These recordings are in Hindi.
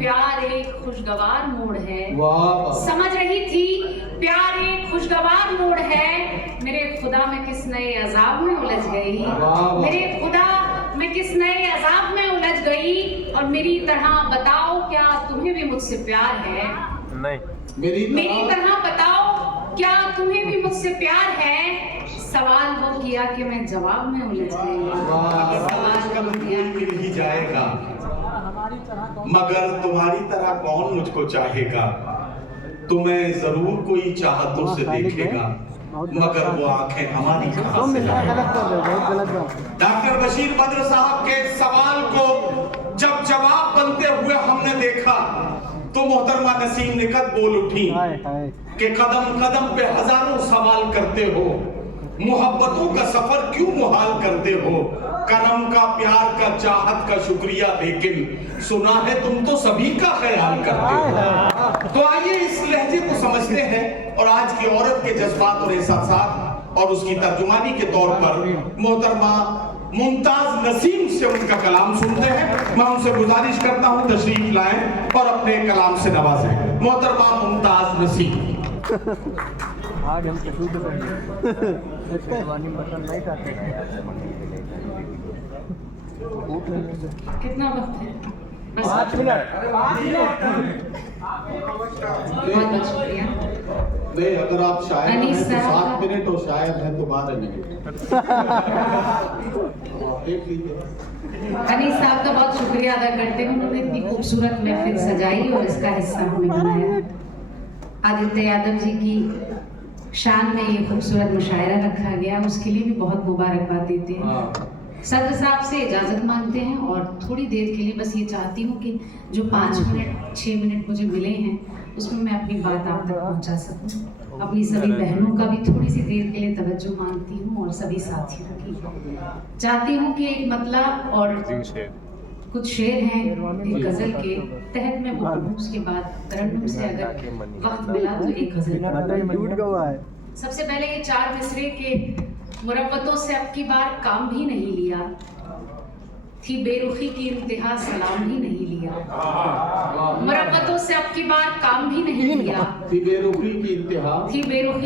प्यार एक खुशगवार मोड़ है। समझ रही थी प्यार एक खुशगवार मोड़ है। मेरे खुदा मैं किस नए अजाब में उलझ गई। मेरे खुदा मैं किस नए अजाब में उलझ गई। और मेरी तरह बताओ क्या तुम्हें भी मुझसे प्यार है? नहीं। मेरी तरह बताओ क्या तुम्हें भी मुझसे प्यार है? सवाल वो किया कि मैं जवाब में उलझ गई। सवाल मिल ही जाएगा, मगर तुम्हारी तरह कौन मुझको चाहेगा। तुम्हें जरूर कोई चाहतों से देखेगा, मगर वो आंखें हमारी कहां से लाएगा। डॉक्टर बशीर बद्र साहब के सवाल को जब जवाब बनते हुए हमने देखा तो मोहतरमा नसीम निकट बोल उठी कि कदम कदम पे हजारों सवाल करते हो, मोहब्बतों का सफर क्यों मुहाल करते हो। करम का, प्यार का, चाहत का शुक्रिया, लेकिन सुना है तुम तो सभी का ख्याल करते हो। तो आइए इस लहजे को समझते हैं और आज की औरत के जज्बात और एहसासात और उसकी तर्जुमानी के तौर पर मोहतरमा मुमताज नसीम से उनका कलाम सुनते हैं। मैं उनसे गुजारिश करता हूं तशरीफ लाएं और अपने कलाम से नवाजें। मोहतरमा मुमताज नसीम। आज हम कसूर नहीं चाहते। कितना वक्त है? 5 मिनट। बहुत बहुत शुक्रिया। नहीं, अगर आप शायर हैं तो 7 साहब मिनट और शायर हैं तो 12 मिनट देख लीजिए। अनीस साहब का बहुत शुक्रिया अदा करते हैं, उन्होंने इतनी खूबसूरत महफिल सजाई और इसका हिस्सा हमें बनाया। आदित्य यादव जी की शान में ये खूबसूरत मुशायरा रखा गया, उसके लिए भी बहुत मुबारकबाद देते हैं। सदर साहब से इजाज़त मांगते हैं और थोड़ी देर के लिए बस ये चाहती हूँ कि जो 5 मिनट 6 मिनट मुझे मिले हैं उसमें मैं अपनी बात आप तक पहुँचा सकूँ। अपनी सभी बहनों का भी थोड़ी सी देर के लिए तवज्जो मांगती हूँ और सभी साथियों की। चाहती हूँ कि एक मतलब और कुछ शेर हैं एक गज़ल के तहत में वो पढ़ूं, उसके बाद तरन्नुम से अगर वक्त मिला तो एक गज़ल। सबसे पहले ये 4 मिसरे के मुरव्वतों से अब की बार काम भी नहीं लिया, थी बेरुखी की इंतहा सलाम भी नहीं लिया। मुरव्वतों से अब की बार काम भी नहीं लिया, थी बेरुखी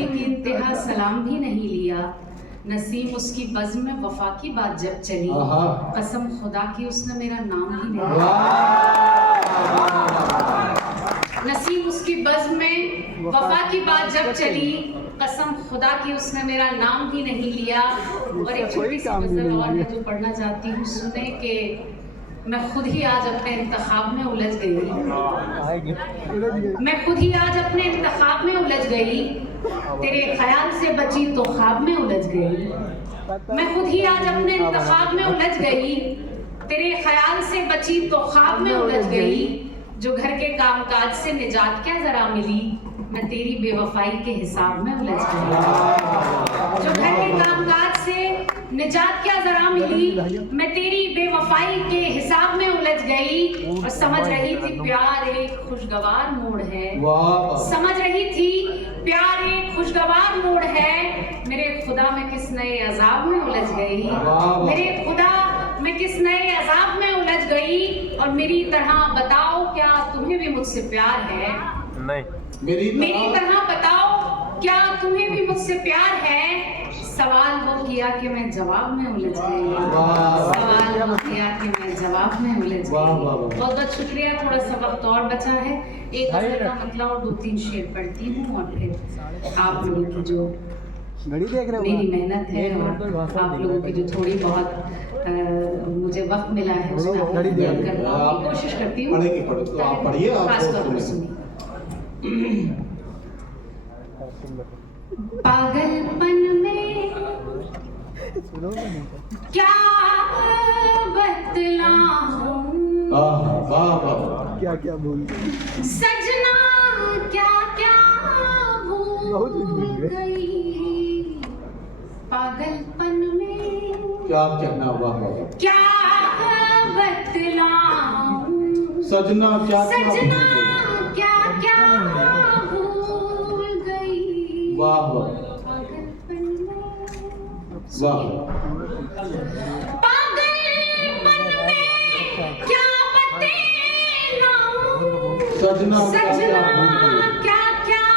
की इंतहा सलाम भी नहीं लिया। नसीम उसकी बज़्म में वफा की बात जब चली, कसम खुदा की उसने मेरा नाम ही नहीं लिया। नसीम उसकी बज़्म में वफा की बात जब चली, कसम खुदा की उसने मेरा नाम भी नहीं लिया। और एक छोटी सी गज़ल और है जो पढ़ना चाहती हूँ, सुने कि मैं खुद ही आज अपने इंतखाब में उलझ गई। मैं खुद ही आज अपने इंतखाब में उलझ गई, तेरे ख्याल से बची तो ख्वाब में उलझ गई। मैं खुद ही आज अपने इंतखाब में उलझ गई, तेरे ख्याल से बची तो ख्वाब में उलझ गई। जो घर के कामकाज से निजात क्या जरा मिली, मैं तेरी बेवफाई के हिसाब में उलझ गई। जो घर के कामकाज से निजात क्या जरा मिली, मैं तेरी बेवफाई के हिसाब में उलझ गई। और समझ रही थी प्यार एक खुशगवार मोड़ है। समझ रही थी प्यार एक खुशगवार मोड़ है। मेरे खुदा मैं किस नए अजाब में उलझ गई। मेरे खुदा मैं किस नए अजाब में उलझ गई। और मेरी तरह बताओ क्या तुम्हें भी मुझसे प्यार है? नहीं। मेरी तरह बताओ क्या तुम्हें भी मुझसे प्यार है? सवाल वो किया कि मैं जवाब में उलझ गई। सवाल वो किया कि मैं जवाब में उलझ गई। बहुत बहुत शुक्रिया। थोड़ा सा वक्त और बचा है, एक गज़ल का मतलब और 2-3 शेर पढ़ती हूँ और फिर आप लोगों की जो मेरी मेहनत है और आप लोगों की जो थोड़ी बहुत मुझे वक्त मिला है उसमें करने की कोशिश करती हूँ। खासतौर पर सुनिए। पागलपन में क्या बतलाऊं, क्या बोल सजना क्या क्या भूल गई। पागलपन में क्या कहना, वाह क्या बतलाऊं, सजना क्या क्या भूल गई। वाह पागलपन में वाह पागलपन में क्या बतलाऊं, सजना सजना क्या क्या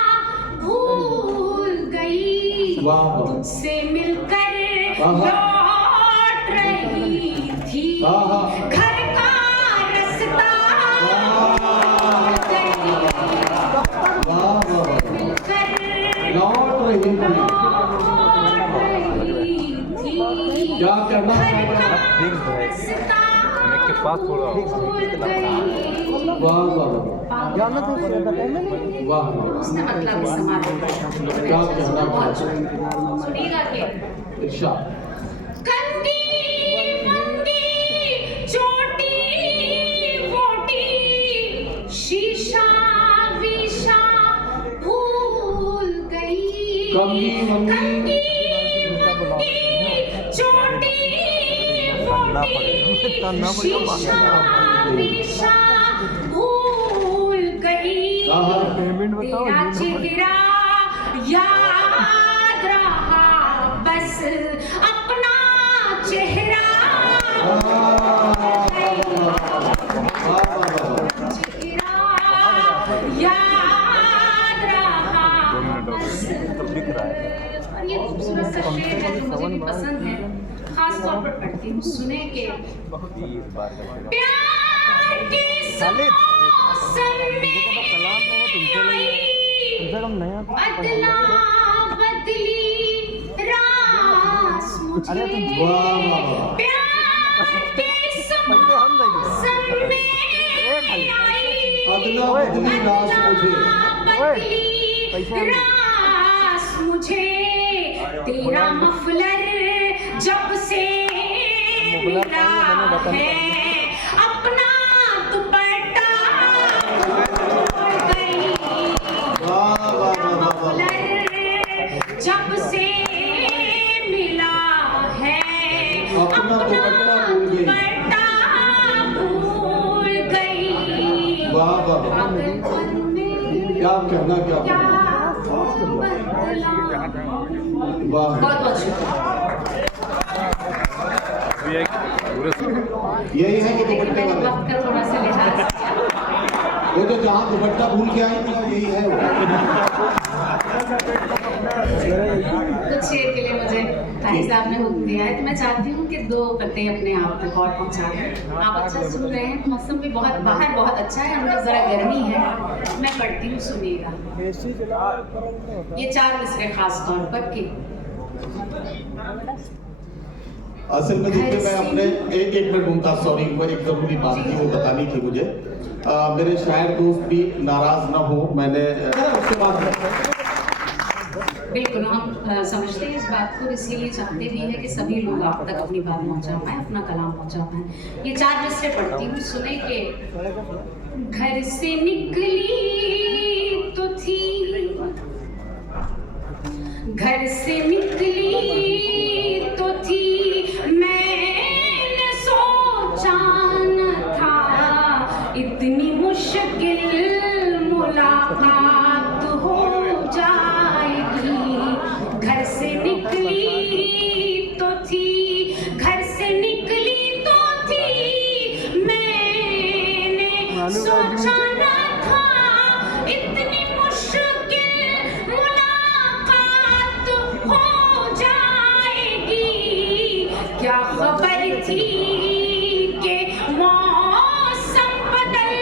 भूल गई, वाह वाह तुझसे मिलकर आहा। लौट रही थी, आहा। घर का रास्ता भूल गई, वाह वाह मिलकर लौट रही थी क्या करना घर है का रास्ता मैं के पास थोड़ा भूल गई। वाह वाह वाह उसने मतलब समाज क्या कहना सुनिएगा के इरशाद कंदी मंदी चोटी वोटी शीशा विशा भूल गई, कंगी मंगी कंदी मंदी चोटी वोटी शीशा विशा भूल गई, आहा। तेरा चेहरा याद रहा, बस अपना चेहरा चेहरा याद रहा, बस। और ये खूबसूरत सा शेर है जो मुझे भी पसंद है, खास तौर पर पढ़ती हूँ। सुने के प्यार के मौसम में आई अदला बदली रास मुझे, वाह वाह प्यार के मौसम में आई अदला बदली रास मुझे, बदली रास मुझे, तेरा मफलर जब से मिला है, अपना दुपट्टा छोड़ गई, वाह वाह वाह वाह मफलर जब से मिला है, अपना दुपट्टा भूल गई। दुपट्टा भूल गई। वाह वाह वाह पागलपन में क्या कहना क्या क्या कहना बदला। वाह बहुत बहुत शुक्रिया। यही है कि दुपट्टे मैंने वाले वक्त का थोड़ा सा लिहाज किया। वो जो जहाँ दुपट्टा भूल के आई थी यही है वो कुछ शेर के लिए मुझे भाई साहब ने हुक्म दिया है, तो मैं चाहती हूँ कि दो पत्ते अपने आप तक और पहुँचा दें। आप अच्छा सुन रहे हैं, मौसम भी बाहर बहुत अच्छा है, अंदर ज़रा गर्मी है। मैं पढ़ती हूँ, सुनिएगा। ये 4 मिसरे खास तौर पर कि असल में देखिए मैं अपने एक मिनट मुमताज, सॉरी, वो एक जरूरी बात थी वो बतानी थी मुझे। मेरे शायर दोस्त भी नाराज ना हो, मैंने उसके बाद बिल्कुल हम समझते हैं इस बात को, इसीलिए चाहते भी हैं कि सभी लोग आप तक अपनी बात पहुंचा पाएं, अपना कलाम पहुंचा पाएं। ये 4 मिसरे पढ़ती हूँ, सुने के घर से निकली तो थी, घर से निकली तो थी, मैंने सोचा न था इतनी मुश्किल मुलाकात हो जाएगी। घर से निकली तो थी, घर से निकली तो थी, मैंने सोचा न था इतनी मुश्किल मुलाकात हो जाएगी। क्या खबर थी कि मौसम बदल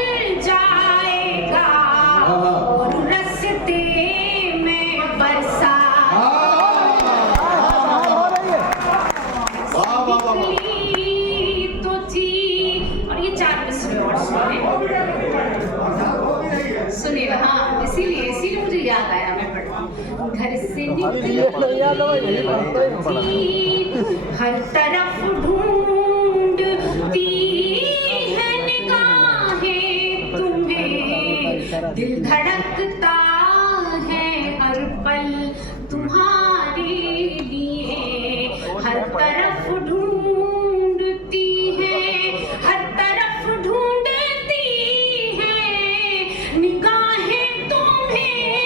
जाएगा और रस्ते में बरसात निकली तो थी। और ये 4 मिसरे और सुनिएगा। हाँ, इसीलिए मुझे याद आया, मैं पढ़ती हूँ। घर से निकली हर तरफ ढूंढती है निगाहें तुम्हें, दिल धड़कता है हर पल तुम्हारे लिए। हर तरफ ढूंढती है, हर तरफ ढूंढती है निगाहें तुम्हें,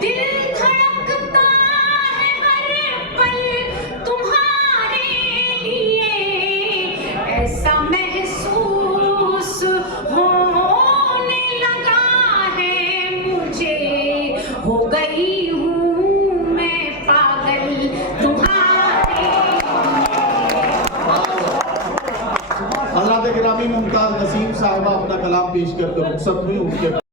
दिल धड़कता है हर पल तुम्हारे लिए। ऐसा महसूस होने लगा हो गई हूँ मैं पागल तुम्हारे। हज़रात गिरामी मुमताज़ नसीम साहिबा अपना कलाम पेश करके रुखसत हुई। उनके